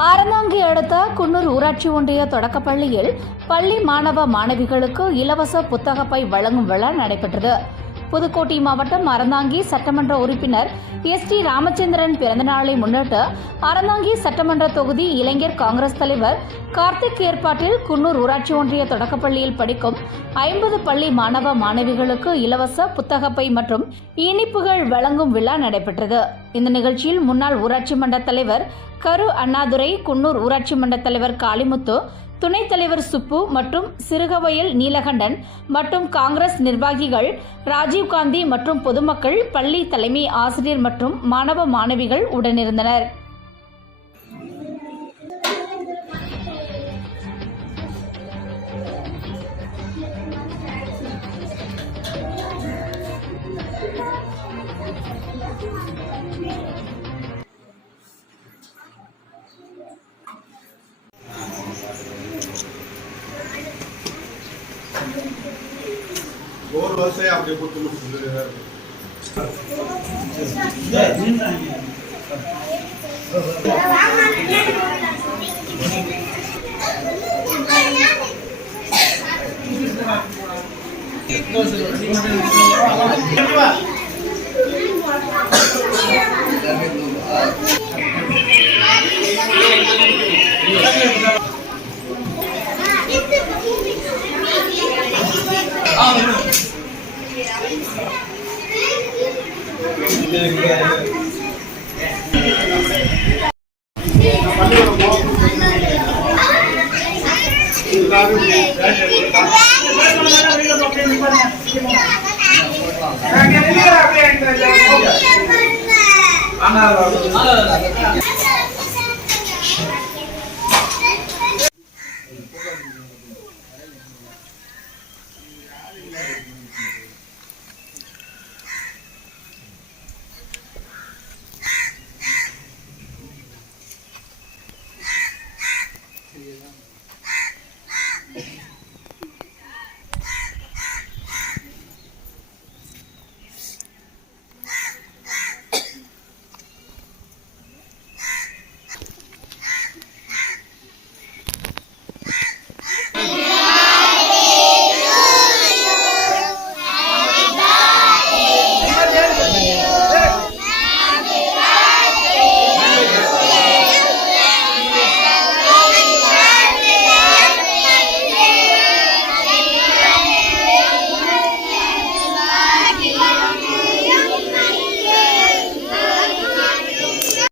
அறந்தாங்கி அடுத்த குன்னூர் ஊராட்சி ஒன்றிய தொடக்கப்பள்ளியில் பள்ளி மாணவ மாணவிகளுக்கு இலவச புத்தக பை வழங்கும் விழா நடைபெற்றது. புதுக்கோட்டை மாவட்டம் அறந்தாங்கி சட்டமன்ற உறுப்பினர் எஸ்.டி. ராமச்சந்திரன் பிறந்தநாளை முன்னிட்டு அறந்தாங்கி சட்டமன்ற தொகுதி இளைஞர் காங்கிரஸ் தலைவர் கார்த்திக் ஏற்பாட்டில் குன்னூர் ஊராட்சி ஒன்றிய தொடக்கப்பள்ளியில் படிக்கும் 50 பள்ளி மாணவ மாணவிகளுக்கு இலவச புத்தகப்பை மற்றும் இனிப்புகள் வழங்கும் விழா நடைபெற்றது. இந்த நிகழ்ச்சியில் முன்னாள் ஊராட்சி மன்ற தலைவர் கரு அண்ணாதுரை, குன்னூர் ஊராட்சி மன்ற தலைவர் காளிமுத்து, துணைத் தலைவர் சுப்பு மற்றும் சிறுகவயல் நீலகண்டன் மற்றும் காங்கிரஸ் நிர்வாகிகள், ராஜீவ்காந்தி மற்றும் பொதுமக்கள், பள்ளி தலைமை ஆசிரியர் மற்றும் மாணவ மாணவிகள் உடனிருந்தனர். और वैसे आपके पुत्र